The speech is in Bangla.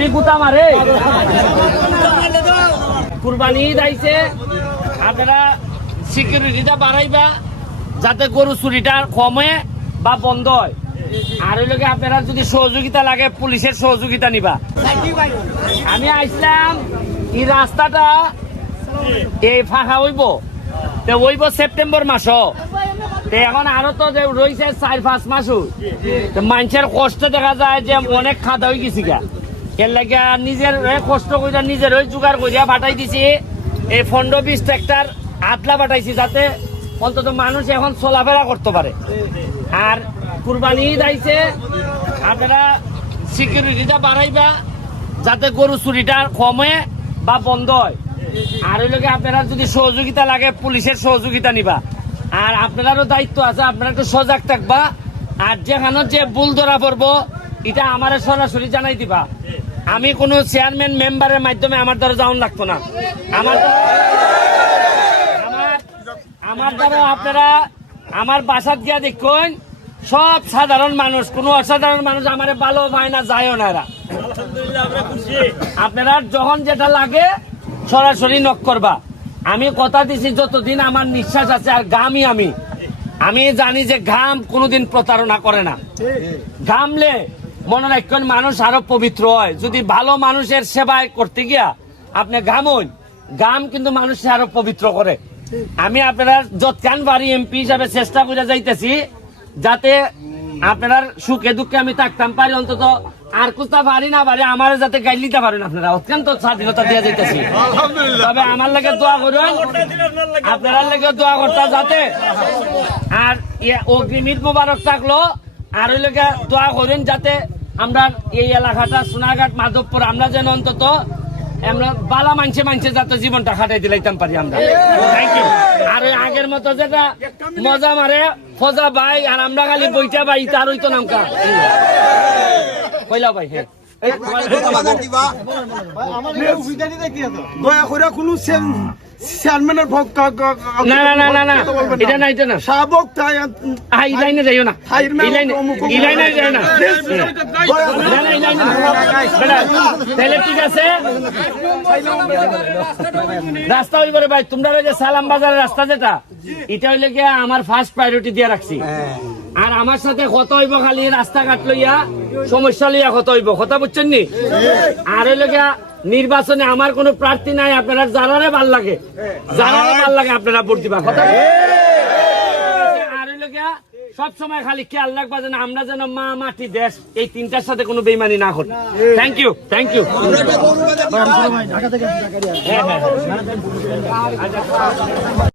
আপনি গুতা মারে কুরবানি ঈদ আইছে, আপনারা সিকিউরিটিটা বাড়াইবা যাতে গরু চুরিটা কমে বা বন্ধ হয়। আর ওই লোকে আপনারা যদি সহযোগিতা লাগে পুলিশের সহযোগিতা নিবা। আমি আইসলাম এই রাস্তাটা এই ফাঁকা হইব সেপ্টেম্বর মাস, এখন আরো তো রয়েছে 4-5 মাস। মানুষের কষ্ট দেখা যায় যে অনেক খাদা হয়ে গেছি গা, এর লাগে নিজের কষ্ট করে নিজের জোগাড় করিয়া পাঠাই দিছি। এই 15-20 ট্রাক্টর আতলা পাঠাইছি যাতে অন্তত মানুষ এখন চলাফেরা করতে পারে। আর কুরবানি ঈদ আইছে, আপনারা সিকিউরিটিটা বাড়াইবা যাতে গরু চুরিটা কমে বা বন্ধ হয়। আর ওই লোকে আপনারা যদি সহযোগিতা লাগে পুলিশের সহযোগিতা নিবা। আর আপনারারও দায়িত্ব আছে, আপনারা একটু সজাগ থাকবা। আর যেখানে যে ভুল ধরা পড়বো এটা আমার সরাসরি জানাই দিবা। আমি কোনো চেয়ারম্যান মেম্বারের মাধ্যমে আমার দ্বারা যাওয়ান লাগতো না। আমার দ্বারা আপনারা আমার বাসাত গিয়া দেখুন, সব সাধারণ মানুষ, কোনো অসাধারণ মানুষ আমার ভালো পায় না, যায়ও না। এরা আপনারা যখন যেটা লাগে সরাসরি নক করবা। আমি কথা দিছি যতদিন আমার নিঃশ্বাস আছে আর ঘামই আমি জানি যে ঘাম কোনোদিন প্রতারণা করে না। ঘামলে মনে রাখবেন মানুষ আরো পবিত্র হয়। যদি ভালো মানুষের সেবায় করতে গিয়া আপনি ঘামুন, ঘাম কিন্তু মানুষকে আরো পবিত্র করে। আমি আপনারা যৎকান বাড়ি এমপি হিসাবে চেষ্টা করে যাইতেছি যাতে আপনার সুখে দুঃখে আমি থাকতাম পারি। অন্তত আর কোথা পারি না পারি আমার যাতে গাইল দিতে পারেন আপনারা, অত্যন্ত স্বাধীনতা দিয়ে যাইতেছি। তবে আমার লাগে দোয়া করুন, আপনার লাগে দোয়া করতে যাতে। আর অগ্রিম ঈদ মোবারক থাকলো। আর ওই লোকে দোয়া করুন যাতে আমরা এই এলাকাটা সোনাঘাট মাধবপুর আমরা যেন অন্তত আমরা বালা মানছে যাতে জীবনটা খাটাই দিলাইতাম পারি আমরা। Thank you. আর ওই আগের মতো যেটা মজা মারে ফজা ভাই আর আমরা খালি বইটা ভাই তার হইতো নামকা কইলা ভাই। হ্যাঁ দয়া করে কোনো চেয়ারম্যানের না না না না না এটা না এটা না শাহবক এই লাইনে যাইও না, এই লাইনে যাইও না। তাহলে ঠিক আছে, রাস্তা হইব রে ভাই। তোমরা যে সালাম বাজারের রাস্তা যেটা এটা হইলে গিয়া আমার ফার্স্ট প্রায়োরিটি দিয়ে রাখছি। আর আমার সাথে কত হইব খালি রাস্তাঘাট লইয়া সমস্যা লইয়া কত হইব, কথা বুঝছেন নি? আর হইলে গিয়া নির্বাচনে আমার কোনো প্রার্থী নাই, আপনারা যারারে ভাল লাগে আপনারা ভোট দিবা, কথা। আর হইলে গিয়া সব সময় খালি খেয়াল রাখবা যেন আমরা যেন মা মাটি দেশ এই তিনটার সাথে কোনো বেইমানি না করি। Thank you.